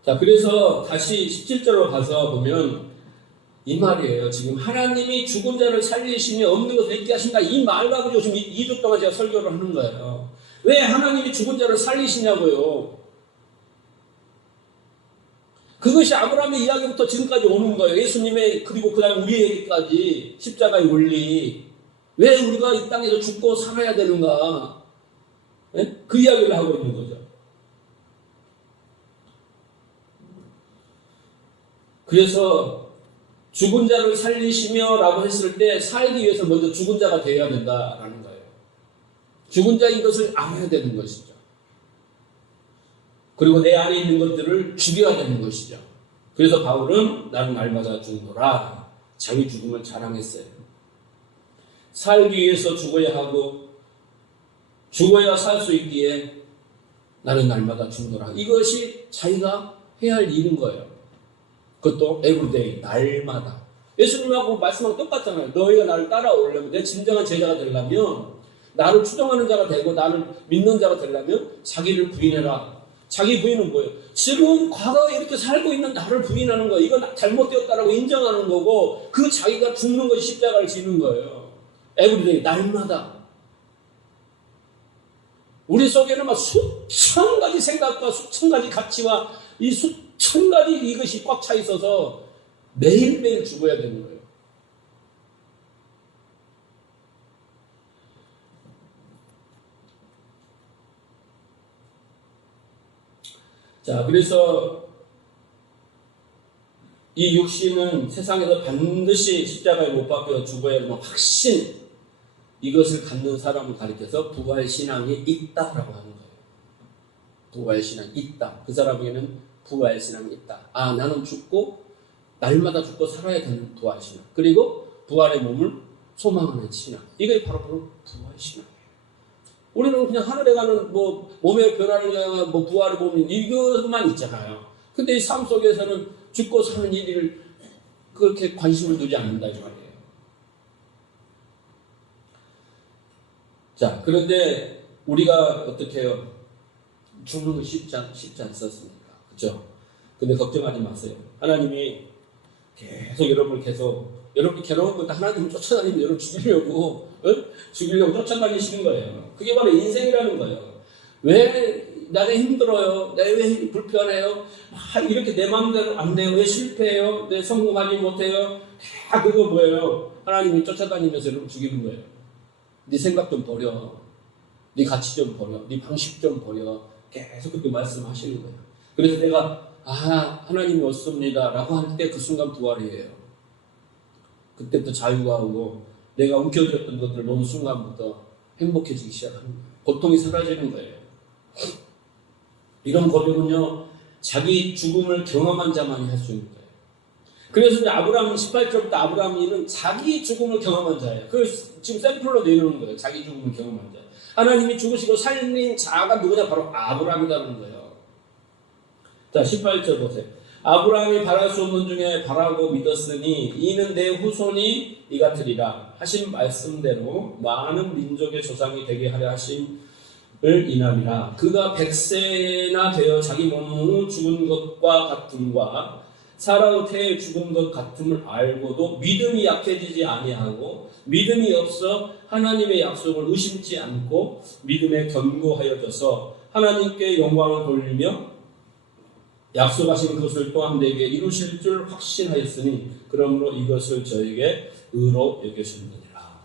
자, 그래서 다시 17절로 가서 보면 이 말이에요. 지금 하나님이 죽은 자를 살리시며 없는 것을 있게 하신다. 이 말 가지고 지금 2주 동안 제가 설교를 하는 거예요. 왜 하나님이 죽은 자를 살리시냐고요. 그것이 아브라함의 이야기부터 지금까지 오는 거예요. 예수님의, 그리고 그 다음 우리에게까지 십자가의 원리. 왜 우리가 이 땅에서 죽고 살아야 되는가. 네? 그 이야기를 하고 있는 거죠. 그래서 죽은 자를 살리시며 라고 했을 때 살기 위해서 먼저 죽은 자가 되어야 된다라는 거예요. 죽은 자인 것을 알아야 되는 것이죠. 그리고 내 안에 있는 것들을 죽여야 되는 것이죠. 그래서 바울은 나는 날마다 죽노라. 자기 죽음을 자랑했어요. 살기 위해서 죽어야 하고 죽어야 살 수 있기에 나는 날마다 죽노라. 이것이 자기가 해야 할 일인 거예요. 그것도 everyday, 날마다. 예수님하고 말씀하고 똑같잖아요. 너희가 나를 따라오려면, 내 진정한 제자가 되려면, 나를 추종하는 자가 되고 나를 믿는 자가 되려면 자기를 부인해라. 자기 부인은 뭐예요? 지금 과거에 이렇게 살고 있는 나를 부인하는 거예요. 이건 잘못되었다라고 인정하는 거고, 그 자기가 죽는 것이 십자가를 지는 거예요. everyday, 날마다. 우리 속에는 막 수천 가지 생각과 수천 가지 가치와 이 수천 가지 이것이 꽉 차 있어서 매일매일 죽어야 되는 거예요. 자, 그래서 이 육신은 세상에서 반드시 십자가에 못 박혀 죽어야 하는 확신, 이것을 갖는 사람을 가리켜서 부활신앙이 있다라고 하는 거예요. 부활신앙이 있다. 그 사람에게는 부활신앙이 있다. 아, 나는 죽고 날마다 죽고 살아야 되는 부활신앙. 그리고 부활의 몸을 소망하는 신앙. 이게 바로 부활신앙이에요. 우리는 그냥 하늘에 가는 몸의 변화를 향한 부활의 몸 이것만 있잖아요. 근데 이 삶 속에서는 죽고 사는 일을 그렇게 관심을 두지 않는다 이 말이에요. 자, 그런데 우리가 어떻게 해요? 죽는 거 쉽지 않습니까? 그죠? 근데 걱정하지 마세요. 하나님이 계속 여러분이 괴로운 것도 하나님 쫓아다니면 여러분 죽이려고 쫓아다니시는 거예요. 그게 바로 인생이라는 거예요. 왜 나는 힘들어요? 내 왜 불편해요? 이렇게 내 마음대로 안 돼요? 왜 실패해요? 내 성공하지 못해요? 다 그거 뭐예요? 하나님이 쫓아다니면서 여러분 죽이는 거예요. 네 생각 좀 버려. 네 가치 좀 버려. 네 방식 좀 버려. 계속 그렇게 말씀하시는 거예요. 그래서 내가 하나님이 없습니다 라고 할 때 그 순간 부활이에요. 그때부터 자유가 오고 내가 움켜쥐었던 것들을 놓은 순간부터 행복해지기 시작하는 거예요. 고통이 사라지는 거예요. 이런 고백은요, 자기 죽음을 경험한 자만이 할 수 있는 거예요. 그래서 이제 아브라함 18절부터 아브라함이는 자기 죽음을 경험한 자예요. 그걸 지금 샘플로 내놓는 거예요. 자기 죽음을 경험한 자. 하나님이 죽으시고 살린 자가 누구냐? 바로 아브라함이라는 거예요. 자, 18절 보세요. 아브라함이 바랄 수 없는 중에 바라고 믿었으니 이는 내 후손이 이같으리라 하신 말씀대로 많은 민족의 조상이 되게 하려 하심을 인함이라. 그가 100세나 되어 자기 몸은 죽은 것과 같음과 사라의 태에 죽은 것 같음을 알고도 믿음이 약해지지 아니하고 믿음이 없어 하나님의 약속을 의심치 않고 믿음에 견고하여져서 하나님께 영광을 돌리며 약속하신 것을 또한 내게 이루실 줄 확신하였으니 그러므로 이것을 저에게 의로 여기셨느니라.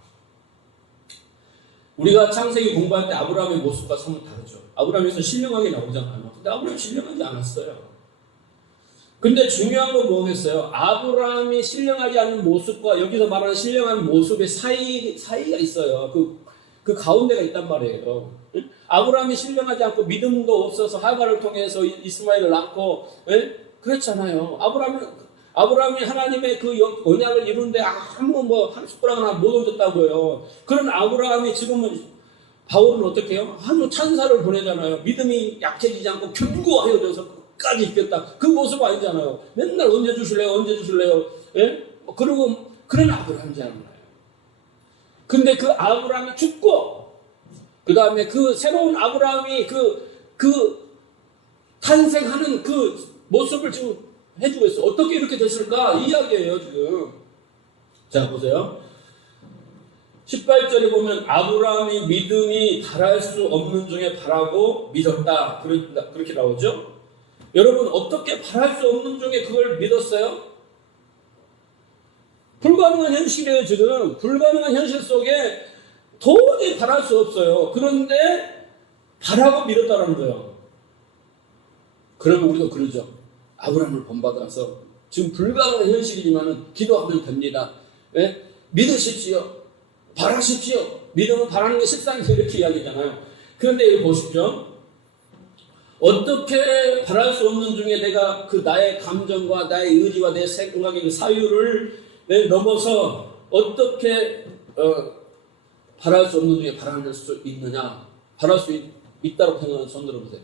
우리가 창세기 공부할 때 아브라함의 모습과 사뭇 다르죠. 아브라함에서 신령하게 나오잖아요. 근데 아브라함이 신령하지 않았어요. 근데 중요한 건 뭐겠어요? 아브라함이 신령하지 않은 모습과 여기서 말하는 신령한 모습의 사이가 있어요. 그 가운데가 있단 말이에요. 아브라함이 신령하지 않고 믿음도 없어서 하갈을 통해서 이스마엘을 낳고, 그랬잖아요. 아브라함이 하나님의 그 언약을 이루는데 아무 한 숟가락 하나 못 얹었다고요. 그런 아브라함이 지금은 바울은 어떻게 해요? 아주 찬사를 보내잖아요. 믿음이 약해지지 않고 견고하여져서 끝까지 지켰다. 그 모습 아니잖아요. 맨날 언제 주실래요? 그리고 그런 아브라함이잖아요. 근데 그 아브라함이 죽고 그 다음에 그 새로운 아브라함이 그 탄생하는 그 모습을 지금 해주고 있어요. 어떻게 이렇게 됐을까? 이야기예요, 지금. 자, 보세요. 18절에 보면 아브라함이 믿음이 바랄 수 없는 중에 바라고 믿었다. 그렇게 나오죠? 여러분, 어떻게 바랄 수 없는 중에 그걸 믿었어요? 불가능한 현실이에요, 지금. 불가능한 현실 속에 도저히 바랄 수 없어요. 그런데 바라고 믿었다는 거예요. 그러면 우리도 그러죠. 아브라함을 본받아서 지금 불가능한 현실이지만 기도하면 됩니다. 믿으십시오. 바라십시오. 믿음은 바라는 게 실상이죠. 이렇게 이야기잖아요. 그런데 여기 보십시오. 어떻게 바랄 수 없는 중에 내가 그 나의 감정과 나의 의지와 내 생각의 그 사유를 넘어서 어떻게 바랄 수 없는 중에 바랄 수 있느냐? 바랄 수 있다고 생각하는 손 들어보세요.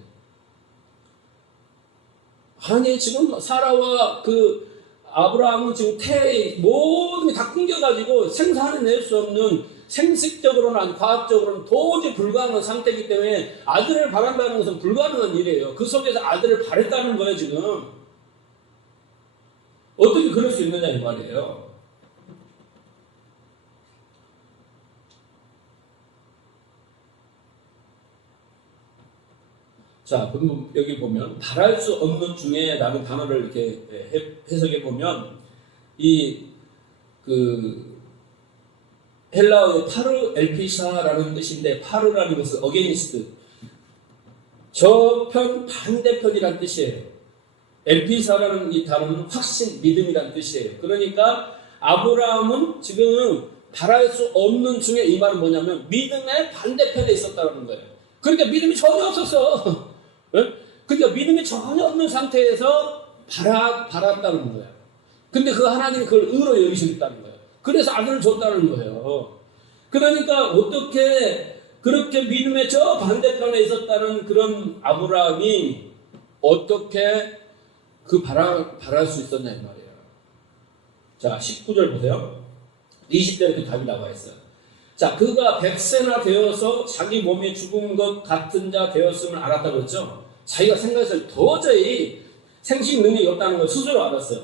아니 지금 사라와 그 아브라함은 지금 태의 모든 게 다 끊겨가지고 생산해낼 수 없는 생식적으로는 과학적으로는 도저히 불가능한 상태이기 때문에 아들을 바란다는 것은 불가능한 일이에요. 그 속에서 아들을 바랬다는 거예요 지금. 어떻게 그럴 수 있느냐 이 말이에요. 자, 그럼 여기 보면 바랄 수 없는 중에 라는 단어를 이렇게 해석해 보면 헬라어의 파르 엘피샤라는 뜻인데 파르라는 것은 어게니스트 저편 반대편이란 뜻이에요. 엘피샤라는 이 단어는 확신 믿음이란 뜻이에요. 그러니까 아브라함은 지금 바랄 수 없는 중에 이 말은 뭐냐면 믿음의 반대편에 있었다는 거예요. 그러니까 믿음이 전혀 없었어. 그러니까 믿음이 전혀 없는 상태에서 바랐다는 거예요. 근데 그 하나님이 그걸 의로 여기셨다는 거예요. 그래서 아들을 줬다는 거예요. 그러니까 어떻게 그렇게 믿음의 저 반대편에 있었다는 그런 아브라함이 어떻게 바랄 수 있었냐 이 말이에요. 자, 19절 보세요. 20절에 그 답이 나와 있어요. 자, 그가 100세나 되어서 자기 몸이 죽은 것 같은 자 되었음을 알았다고 했죠. 자기가 생각해서 도저히 생식 능력이 없다는 걸 스스로 알았어요.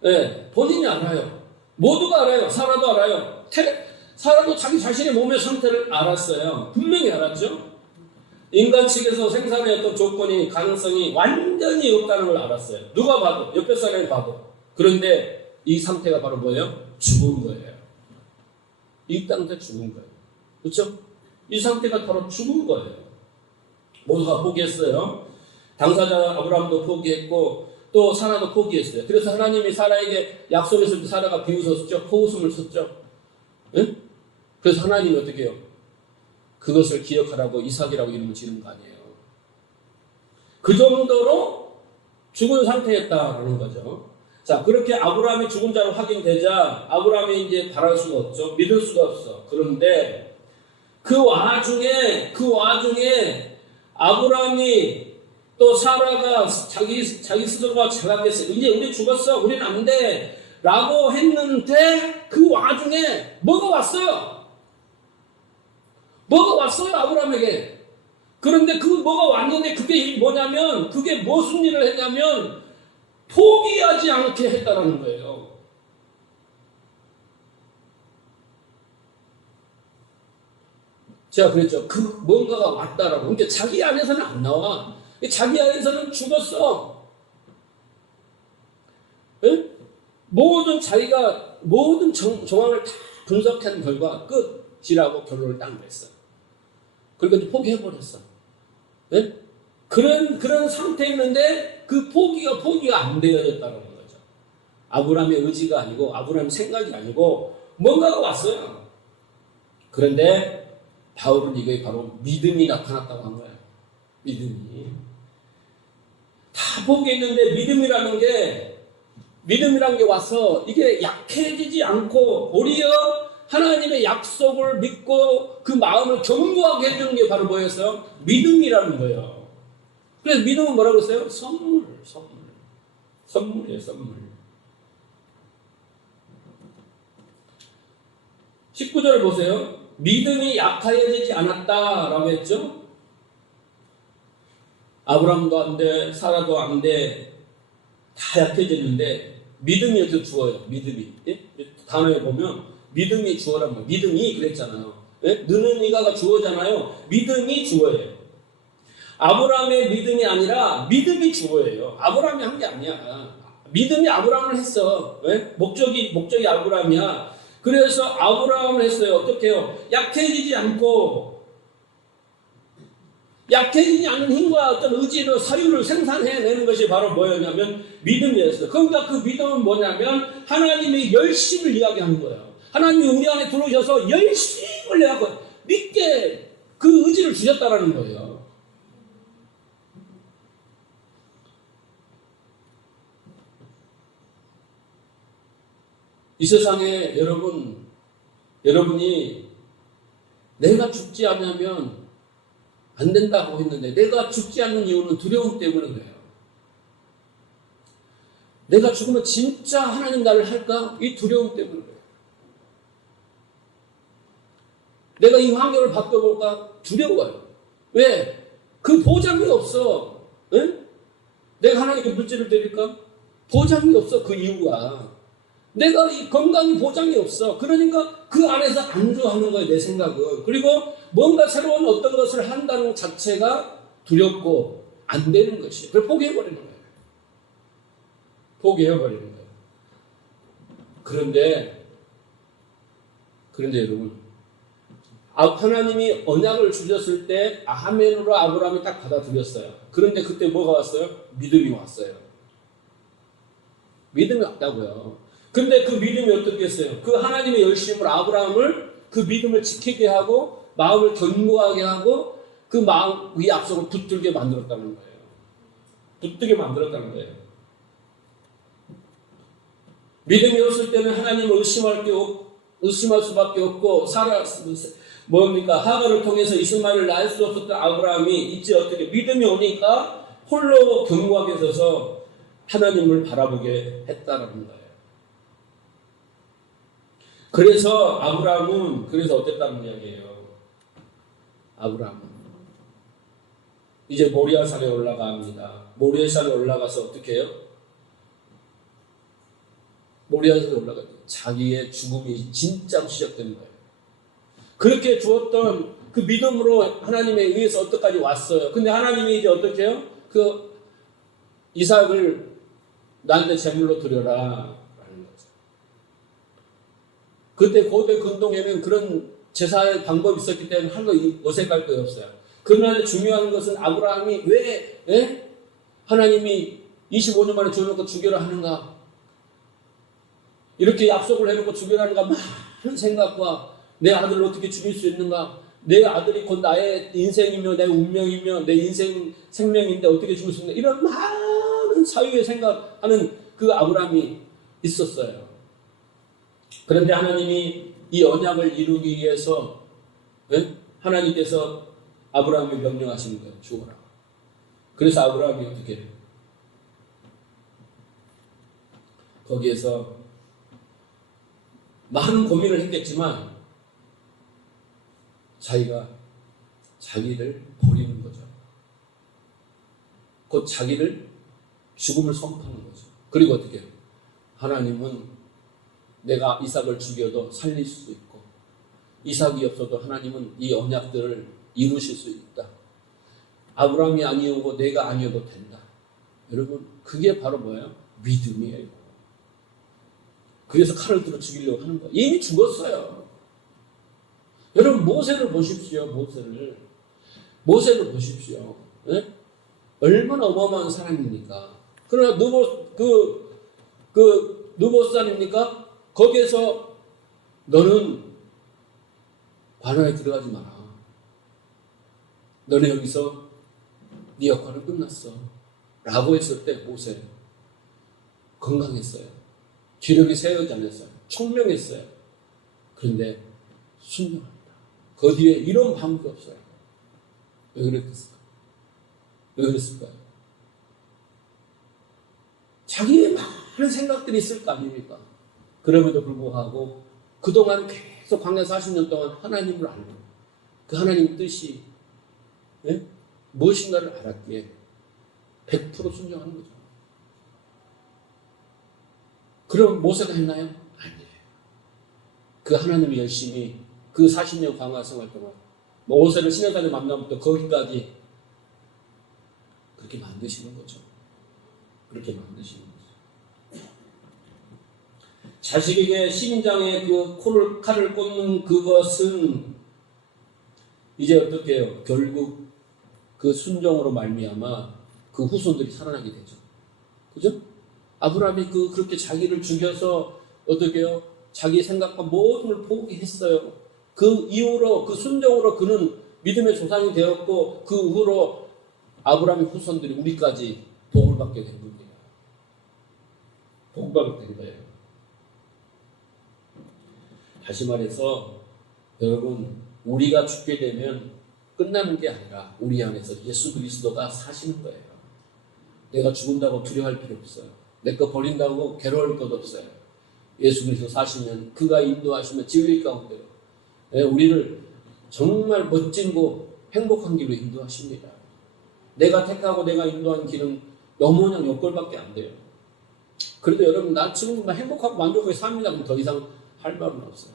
네, 본인이 알아요. 모두가 알아요. 사라도 알아요. 사라도 자기 자신의 몸의 상태를 알았어요. 분명히 알았죠. 인간 측에서 생산의 어떤 조건이 가능성이 완전히 없다는 걸 알았어요. 누가 봐도 옆에 사람이 봐도. 그런데 이 상태가 바로 뭐예요? 죽은 거예요. 이 땅에 죽은 거예요. 그렇죠? 이 상태가 바로 죽은 거예요. 모두가 포기했어요. 당사자 아브라함도 포기했고 또 사라도 포기했어요. 그래서 하나님이 사라에게 약속했을 때 사라가 비웃었죠. 코웃음을 쳤죠. 네? 그래서 하나님이 어떻게 해요? 그것을 기억하라고 이삭이라고 이름을 지는 거 아니에요. 그 정도로 죽은 상태였다라는 거죠. 자, 그렇게 아브라함이 죽은 자로 확인되자 아브라함이 이제 바랄 수가 없죠. 믿을 수가 없어. 그런데 그 와중에 아브라함이 또 사라가 자기 스스로가 자각했어요. 이제 우리 죽었어. 우리는 안 돼. 라고 했는데 그 와중에 뭐가 왔어요. 뭐가 왔어요. 아브라함에게. 그런데 그 뭐가 왔는데 그게 뭐냐면 그게 무슨 일을 했냐면 포기하지 않게 했다라는 거예요. 제가 그랬죠. 그 뭔가가 왔다라고. 그러니까 자기 안에서는 안 나와. 자기 안에서는 죽었어. 에? 모든 정황을 다 분석한 결과 끝이라고 결론을 딱 냈어. 그러니까 이제 포기해버렸어. 에? 그런 상태였는데 그 포기가 안 되어졌다는 거죠. 아브라함의 의지가 아니고 아브라함의 생각이 아니고 뭔가가 왔어요. 그런데 바울은 이게 바로 믿음이 나타났다고 한 거예요. 믿음이. 다 포기했는데 믿음이라는 게 와서 이게 약해지지 않고 오히려 하나님의 약속을 믿고 그 마음을 견고하게 해주는 게 바로 뭐였어요? 믿음이라는 거예요. 그래서 믿음은 뭐라고 했어요? 선물이에요, 선물. 19절을 보세요. 믿음이 약하여지지 않았다라고 했죠? 아브라함도 안 돼, 사라도 안 돼, 다 약해졌는데 믿음이 어떻게 주어요? 믿음이. 예? 단어에 보면 믿음이 주어란 말이에요. 믿음이 그랬잖아요. 예? 느는 이가가 주어잖아요. 믿음이 주어예요. 아브라함의 믿음이 아니라 믿음이 주어예요. 아브라함이 한 게 아니야. 믿음이 아브라함을 했어. 예? 목적이 아브라함이야. 그래서 아브라함을 했어요. 어떻게 해요? 약해지지 않은 힘과 어떤 의지로 사유를 생산해내는 것이 바로 뭐였냐면 믿음이었어요. 그러니까 그 믿음은 뭐냐면 하나님의 열심을 이야기하는 거예요. 하나님이 우리 안에 들어오셔서 열심을 내갖고 믿게 그 의지를 주셨다라는 거예요. 이 세상에 여러분이 내가 죽지 않으면 안 된다고 했는데 내가 죽지 않는 이유는 두려움 때문인 거예요. 내가 죽으면 진짜 하나님 나를 할까? 이 두려움 때문인 거예요. 내가 이 환경을 바꿔볼까? 두려워요. 왜? 그 보장이 없어. 응? 내가 하나님께 물질을 드릴까? 보장이 없어. 그 이유가. 내가 이 건강이 보장이 없어. 그러니까 그 안에서 안주하는 거예요. 내 생각은. 그리고 뭔가 새로운 어떤 것을 한다는 것 자체가 두렵고 안 되는 것이에요. 그걸 포기해버리는 거예요. 포기해버리는 거예요. 그런데 여러분, 하나님이 언약을 주셨을 때 아멘으로 아브라함이 딱 받아들였어요. 그런데 그때 뭐가 왔어요? 믿음이 왔어요. 믿음이 왔다고요. 근데 그 믿음이 어떻게 했어요? 그 하나님의 열심을 아브라함을 그 믿음을 지키게 하고 마음을 견고하게 하고 그 마음, 이 약속을 붙들게 만들었다는 거예요. 붙들게 만들었다는 거예요. 믿음이 없을 때는 하나님을 의심할 수밖에 없고 하가를 통해서 이스마엘을 낳을 수 없었던 아브라함이 이제 어떻게 믿음이 오니까 홀로 견고하게 서서 하나님을 바라보게 했다는 거예요. 그래서 아브라함은 어땠다는 이야기예요. 아브라함은 이제 모리아산에 올라갑니다. 모리아산에 올라가서 어떻게 해요? 모리아산에 올라가서 자기의 죽음이 진짜로 시작된 거예요. 그렇게 주었던 그 믿음으로 하나님에 의해서 어디까지 왔어요. 근데 하나님이 이제 어떻게 해요? 그 이삭을 나한테 제물로 드려라. 그때 고대 근동에는 그런 제사의 방법이 있었기 때문에 한 거 어색할 거 없어요. 그러나 중요한 것은 아브라함이 왜 하나님이 25년 만에 주어놓고 죽여라 하는가? 이렇게 약속을 해놓고 죽여라 하는가? 많은 생각과 내 아들을 어떻게 죽일 수 있는가? 내 아들이 곧 나의 인생이며 내 운명이며 내 인생 생명인데 어떻게 죽일 수 있는가? 이런 많은 사유의 생각하는 그 아브라함이 있었어요. 그런데 하나님이 이 언약을 이루기 위해서 하나님께서 아브라함을 명령하시는 거예요. 죽어라. 그래서 아브라함이 어떻게 해요? 거기에서 많은 고민을 했겠지만 자기를 버리는 거죠. 곧 자기를 죽음을 선포하는 거죠. 그리고 어떻게 해요? 하나님은 내가 이삭을 죽여도 살릴 수 있고 이삭이 없어도 하나님은 이 언약들을 이루실 수 있다. 아브라함이 아니오고 내가 아니어도 된다. 여러분 그게 바로 뭐예요? 믿음이에요. 그래서 칼을 들어 죽이려고 하는 거예요. 이미 죽었어요. 여러분 모세를 보십시오. 모세를 보십시오. 네? 얼마나 어마어마한 사람입니까? 그러나 누보산입니까? 거기에서 너는 관원에 들어가지 마라. 너는 여기서 네 역할은 끝났어. 라고 했을 때 모세 건강했어요. 기력이 세우지 않았어요. 총명했어요. 그런데 순종합니다. 그 뒤에 이런 방법이 없어요. 왜 그랬을까요? 자기의 많은 생각들이 있을 거 아닙니까? 그럼에도 불구하고 그동안 계속 광야에서 40년 동안 하나님을 알고 그 하나님 뜻이 무엇인가를 알았기에 100% 순종하는 거죠. 그럼 모세가 했나요? 아니에요. 그 하나님이 열심히 그 40년 광야 생활 동안 모세를 시내산에 만나부터 거기까지 그렇게 만드시는 거죠. 그렇게 만드시는 거죠. 자식에게 심장에 그 칼을 꽂는 그것은 이제 어떻게 해요? 결국 그 순종으로 말미암아 그 후손들이 살아나게 되죠. 그죠? 아브라함이 그렇게 자기를 죽여서 어떻게 해요? 자기 생각과 모든 걸 포기했어요. 그 이후로 그 순종으로 그는 믿음의 조상이 되었고 그 후로 아브라함의 후손들이 우리까지 복을 받게 된 겁니다. 복을 받게 된 거예요. 다시 말해서 여러분, 우리가 죽게 되면 끝나는 게 아니라 우리 안에서 예수 그리스도가 사시는 거예요. 내가 죽은다고 두려워할 필요 없어요. 내 거 버린다고 괴로울 것 없어요. 예수 그리스도 사시면 그가 인도하시면 진리 가운데로 우리를 정말 멋진고 행복한 길로 인도하십니다. 내가 택하고 내가 인도한 길은 너무나 역걸밖에 안 돼요. 그래도 여러분, 나 지금 행복하고 만족하게 삽니다. 그럼 더 이상 할 말은 없어요.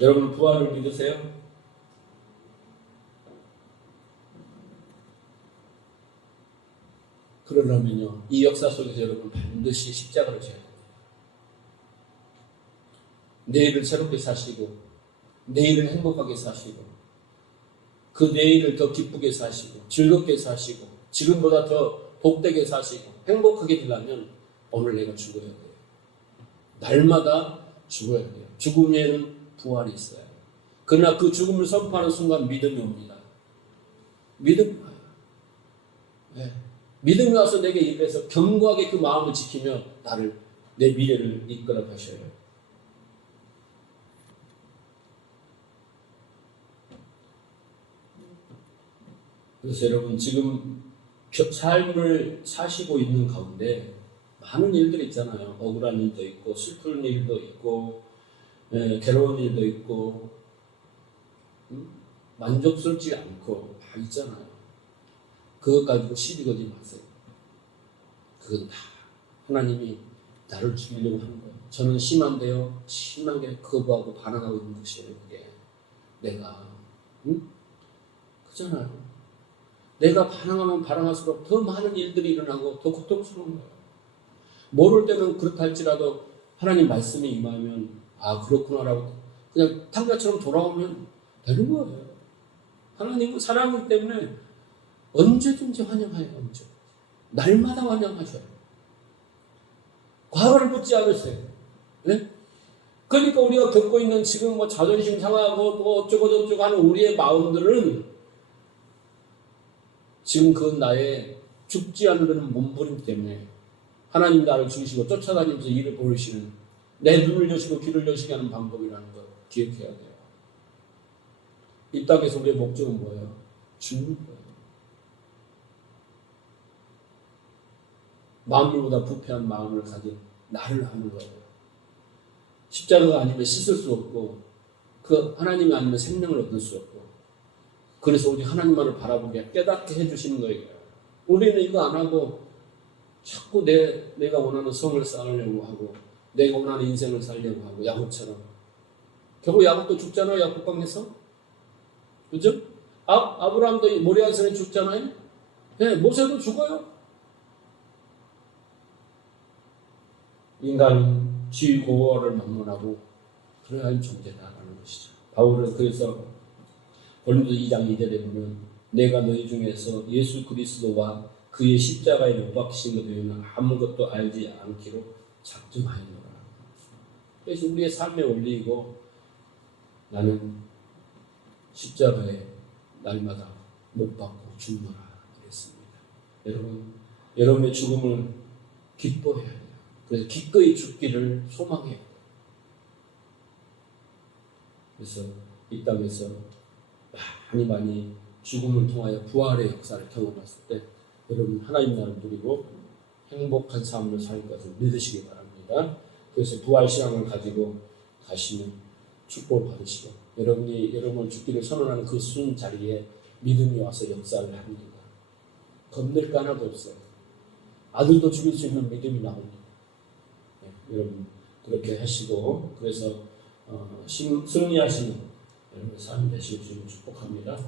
여러분, 부활을 믿으세요? 그러려면요, 이 역사 속에서 여러분 반드시 십자가를 져야 됩니다. 내일을 새롭게 사시고, 내일을 행복하게 사시고, 그 내일을 더 기쁘게 사시고, 즐겁게 사시고, 지금보다 더 복되게 사시고, 행복하게 되려면 오늘 내가 죽어야 돼요. 날마다 죽어야 돼요. 죽음에는 부활이 있어요. 그러나 그 죽음을 선포하는 순간 믿음이 옵니다. 믿음이 와요. 네. 믿음이 와서 내게 입에서 견고하게 그 마음을 지키며 나를, 내 미래를 이끌어 가셔요. 그래서 여러분, 지금 삶을 사시고 있는 가운데 많은 일들이 있잖아요. 억울한 일도 있고, 슬픈 일도 있고, 괴로운 일도 있고, 만족스럽지 않고 다 있잖아요. 그것 가지고 시비 걸지 마세요. 그건 다 하나님이 나를 죽이려고 하는 거예요. 저는 심한데요, 심하게 거부하고 반항하고 있는 것이에요. 그게 내가 그잖아요. 내가 반항하면 반항할수록 더 많은 일들이 일어나고 더 고통스러운 거예요. 모를 때는 그렇다 할지라도 하나님 말씀이 임하면 아, 그렇구나라고 그냥 탕자처럼 돌아오면 되는 거예요. 하나님은 사랑이기 때문에 언제든지 환영해요. 언제. 날마다 환영하셔요. 과거를 묻지 않으세요. 네? 그러니까 우리가 겪고 있는 지금 뭐 자존심 상하고 뭐 어쩌고 저쩌고 하는 우리의 마음들은 지금 그 나의 죽지 않으려는 몸부림 때문에 하나님 나를 죽이시고 쫓아다니면서 일을 보이시는 내 눈을 여시고 귀를 여시게 하는 방법이라는 걸 기억해야 돼요. 이 땅에서 우리의 목적은 뭐예요? 죽는 거예요. 만물보다 부패한 마음을 가진 나를 하는 거예요. 십자가가 아니면 씻을 수 없고 그 하나님이 아니면 생명을 얻을 수 없고 그래서 우리 하나님만을 바라보게 깨닫게 해주시는 거예요. 우리는 이거 안 하고 자꾸 내가 원하는 성을 쌓으려고 하고 내가 원하는 인생을 살려고 하고 야곱처럼 결국 야곱도 죽잖아요. 야곱강에서 그죠? 아브라함도 모리아산에 죽잖아요. 네, 모세도 죽어요. 인간은 지고를 막론하고 그래야 할 존재다라는 것이죠. 바울은 그래서 고린도 2장 2절에 보면 내가 너희 중에서 예수 그리스도와 그의 십자가에 못 박히신 것 외에는 아무것도 알지 않기로 작정하였노라. 그래서 우리의 삶의 원리이고 나는 십자가에 날마다 못 박고 죽노라 그랬습니다. 여러분의 죽음을 기뻐해야 돼요. 그래서 기꺼이 죽기를 소망해야 돼요. 그래서 이 땅에서 많이 죽음을 통하여 부활의 역사를 경험했을 때 여러분 하나님 나라를 누리고 행복한 삶을 살 것을 믿으시기 바랍니다. 그래서 부활 신앙을 가지고 가시면 축복을 받으시고 여러분을 죽기를 선언하는 그 순 자리에 믿음이 와서 역사를 합니다. 겁낼 거 하나도 없어요. 아들도 죽일 수 있는 믿음이 나옵니다. 네, 여러분 그렇게 하시고 그래서 승리하시는 여러분의 삶이 되시길 주님 축복합니다.